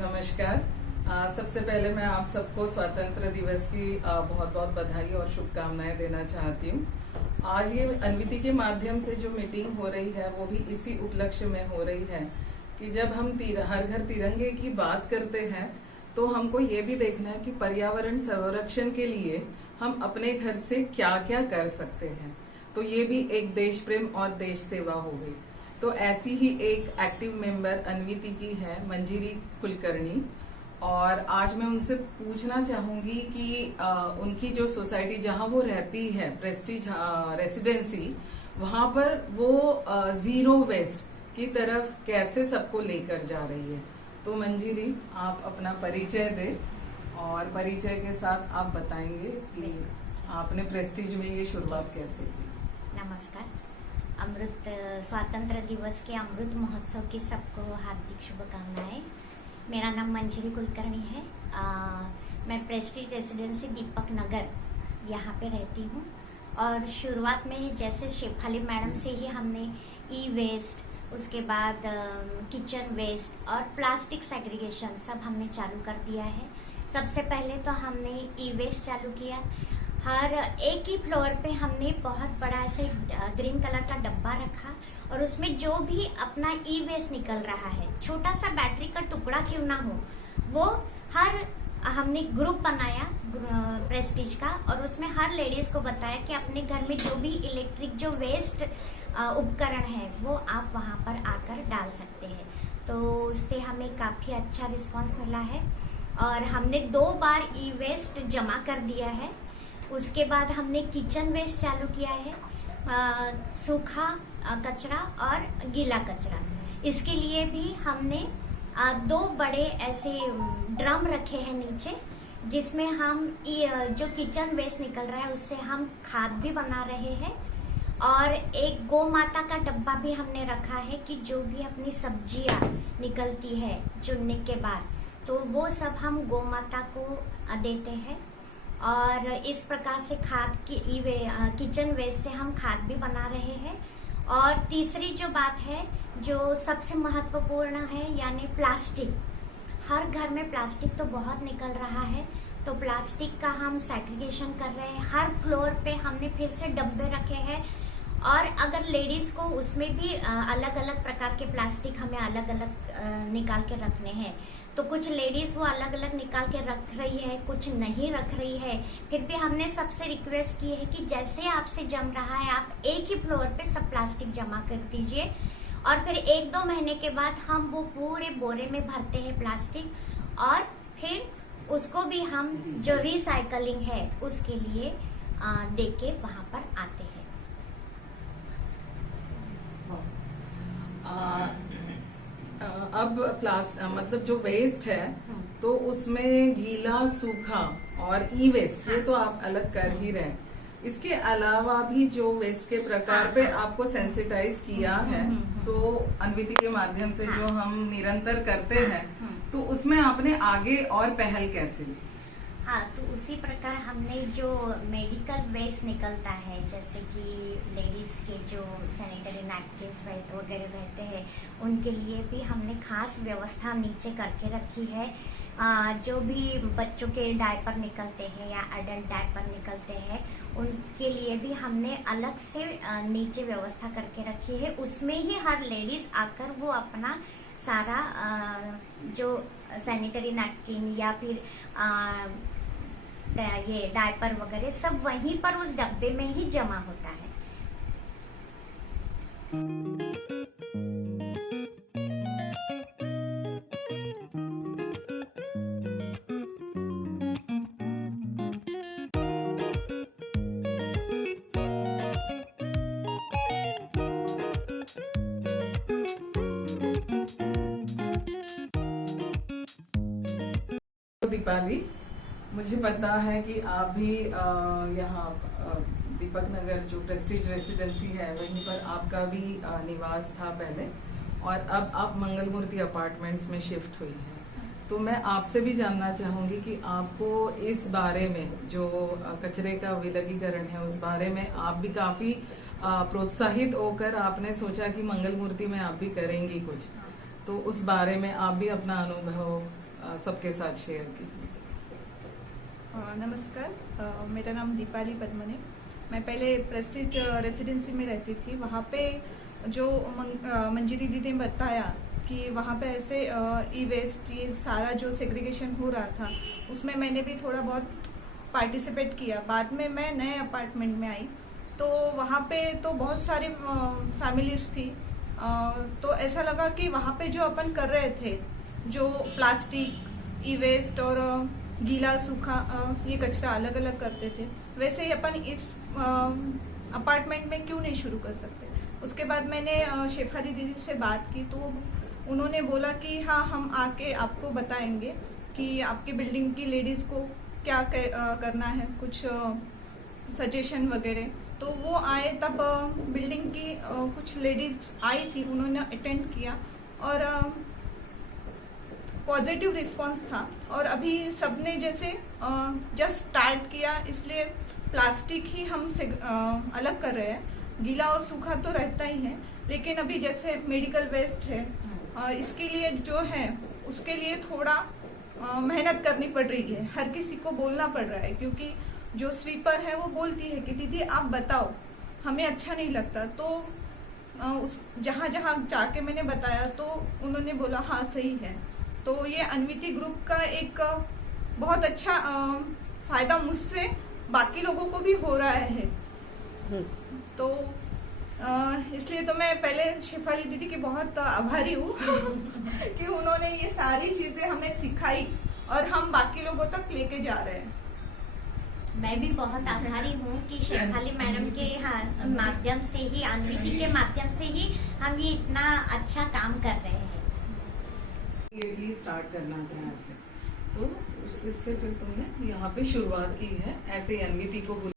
नमस्कार। सबसे पहले मैं आप सबको स्वतंत्र दिवस की बहुत बहुत बधाई और शुभकामनाएं देना चाहती हूँ। आज ये अनविति के माध्यम से जो मीटिंग हो रही है वो भी इसी उपलक्ष्य में हो रही है कि जब हम हर घर तिरंगे की बात करते हैं तो हमको ये भी देखना है कि पर्यावरण संरक्षण के लिए हम अपने घर से क्या क्या कर सकते हैं। तो ये भी एक देश प्रेम और देश सेवा हो गई। तो ऐसी ही एक एक्टिव मेंबर अनविति की है मंजीरी कुलकर्णी, और आज मैं उनसे पूछना चाहूंगी कि उनकी जो सोसाइटी जहां वो रहती है प्रेस्टीज रेसिडेंसी, वहां पर वो जीरो वेस्ट की तरफ कैसे सबको लेकर जा रही है। तो मंजीरी, आप अपना परिचय दें और परिचय के साथ आप बताएंगे कि आपने प्रेस्टीज में ये शुरुआत कैसे की। नमस्कार। अमृत स्वतंत्र दिवस के अमृत महोत्सव की सबको हार्दिक शुभकामनाएं। मेरा नाम मंजीरी कुलकर्णी है। मैं प्रेस्टीज रेसिडेंसी दीपक नगर यहाँ पे रहती हूँ। और शुरुआत में ही जैसे शेफाली मैडम से ही हमने ई वेस्ट, उसके बाद किचन वेस्ट और प्लास्टिक सेग्रीगेशन सब हमने चालू कर दिया है। सबसे पहले तो हमने ई वेस्ट चालू किया। हर एक ही फ्लोर पे हमने बहुत बड़ा ऐसे ग्रीन कलर का डब्बा रखा और उसमें जो भी अपना ई वेस्ट निकल रहा है, छोटा सा बैटरी का टुकड़ा क्यों ना हो, वो हमने ग्रुप बनाया प्रेस्टीज का, और उसमें हर लेडीज को बताया कि अपने घर में जो भी इलेक्ट्रिक जो वेस्ट उपकरण है वो आप वहाँ पर आकर डाल सकते हैं। तो उससे हमें काफी अच्छा रिस्पांस मिला है और हमने 2 बार ई वेस्ट जमा कर दिया है। उसके बाद हमने किचन वेस्ट चालू किया है, सूखा कचरा और गीला कचरा। इसके लिए भी हमने 2 बड़े ऐसे ड्रम रखे हैं नीचे, जिसमें हम जो किचन वेस्ट निकल रहा है उससे हम खाद भी बना रहे हैं। और एक गौ माता का डब्बा भी हमने रखा है कि जो भी अपनी सब्जियां निकलती है चुनने के बाद, तो वो सब हम गौ माता को देते हैं। और इस प्रकार से खाद की किचन वेस्ट से हम खाद भी बना रहे हैं। और तीसरी जो बात है जो सबसे महत्वपूर्ण है, यानी प्लास्टिक। हर घर में प्लास्टिक तो बहुत निकल रहा है, तो प्लास्टिक का हम सेग्रीगेशन कर रहे हैं। हर फ्लोर पे हमने फिर से डब्बे रखे हैं, और अगर लेडीज को उसमें भी अलग अलग प्रकार के प्लास्टिक हमें अलग अलग निकाल के रखने हैं। तो कुछ लेडीज वो अलग अलग निकाल के रख रही है, कुछ नहीं रख रही है। फिर भी हमने सबसे रिक्वेस्ट की है कि जैसे आपसे जम रहा है आप एक ही फ्लोर पे सब प्लास्टिक जमा कर दीजिए, और फिर 1-2 महीने के बाद हम वो पूरे बोरे में भरते हैं प्लास्टिक, और फिर उसको भी हम जो रिसाइकलिंग है उसके लिए देके वहां पर आते हैं। अब मतलब जो वेस्ट है तो उसमें गीला, सूखा और ई वेस्ट, ये तो आप अलग कर ही रहे हैं। इसके अलावा भी जो वेस्ट के प्रकार पे आपको सेंसिटाइज किया है, तो अनविति के माध्यम से जो हम निरंतर करते हैं, तो उसमें आपने आगे और पहल कैसे ली? हाँ, तो उसी प्रकार हमने जो मेडिकल वेस्ट निकलता है, जैसे कि लेडीज के जो सैनिटरी नैपकिन्स वगैरह रहते हैं, उनके लिए भी हमने खास व्यवस्था नीचे करके रखी है। जो भी बच्चों के डायपर निकलते हैं या एडल्ट डायपर निकलते हैं, उनके लिए भी हमने अलग से नीचे व्यवस्था करके रखी है। उसमें ही हर लेडीज आकर वो अपना सारा जो सैनिटरी नैपकिन या फिर ये डायपर वगैरह सब वहीं पर उस डब्बे में ही जमा होता है। दीपाली, मुझे पता है कि आप भी यहाँ दीपक नगर जो प्रेस्टीज रेसिडेंसी है वहीं पर आपका भी निवास था पहले, और अब आप मंगल मूर्ति अपार्टमेंट्स में शिफ्ट हुई हैं। तो मैं आपसे भी जानना चाहूंगी कि आपको इस बारे में जो कचरे का विलगीकरण है उस बारे में आप भी काफी प्रोत्साहित होकर आपने सोचा कि मंगल मूर्ति में आप भी करेंगी कुछ, तो उस बारे में आप भी अपना अनुभव सबके साथ शेयर कीजिए। नमस्कार, मेरा नाम दीपाली पद्मनी। मैं पहले प्रेस्टीज रेसिडेंसी में रहती थी। वहाँ पे जो मंजरी दीदी ने बताया कि वहाँ पे ऐसे ई वेस्ट ये सारा जो सेग्रीगेशन हो रहा था, उसमें मैंने भी थोड़ा बहुत पार्टिसिपेट किया। बाद में मैं नए अपार्टमेंट में आई तो वहाँ पे तो बहुत सारी फैमिलीज थी। तो ऐसा लगा कि वहाँ पे जो अपन कर रहे थे, जो प्लास्टिक, ई वेस्ट और गीला सूखा ये कचरा अलग अलग करते थे, वैसे ही अपन इस अपार्टमेंट में क्यों नहीं शुरू कर सकते। उसके बाद मैंने शेफाली दीदी से बात की तो उन्होंने बोला कि हाँ, हम आके आपको बताएंगे कि आपकी बिल्डिंग की लेडीज़ को क्या करना है, कुछ सजेशन वगैरह। तो वो आए, तब बिल्डिंग की कुछ लेडीज आई थी, उन्होंने अटेंड किया और पॉजिटिव रिस्पांस था। और अभी सबने जैसे जस्ट स्टार्ट किया, इसलिए प्लास्टिक ही हम अलग कर रहे हैं। गीला और सूखा तो रहता ही है, लेकिन अभी जैसे मेडिकल वेस्ट है, इसके लिए जो है उसके लिए थोड़ा मेहनत करनी पड़ रही है। हर किसी को बोलना पड़ रहा है, क्योंकि जो स्वीपर है वो बोलती है कि दीदी आप बताओ, हमें अच्छा नहीं लगता। तो जहाँ जहाँ जाके मैंने बताया तो उन्होंने बोला हाँ सही है। तो ये अन्विति ग्रुप का एक बहुत अच्छा फायदा मुझसे बाकी लोगों को भी हो रहा है। तो इसलिए तो मैं पहले शेफाली दीदी की बहुत आभारी हूँ कि उन्होंने ये सारी चीजें हमें सिखाई और हम बाकी लोगों तक लेके जा रहे हैं। मैं भी बहुत आभारी हूँ कि शेफाली मैडम के माध्यम से ही, अन्विति के माध्यम से ही हम ये इतना अच्छा काम कर रहे हैं। इमीडिएटली स्टार्ट करना था ऐसे, तो उससे फिर तुमने यहाँ पे शुरुआत की है। ऐसे ही अन्विति को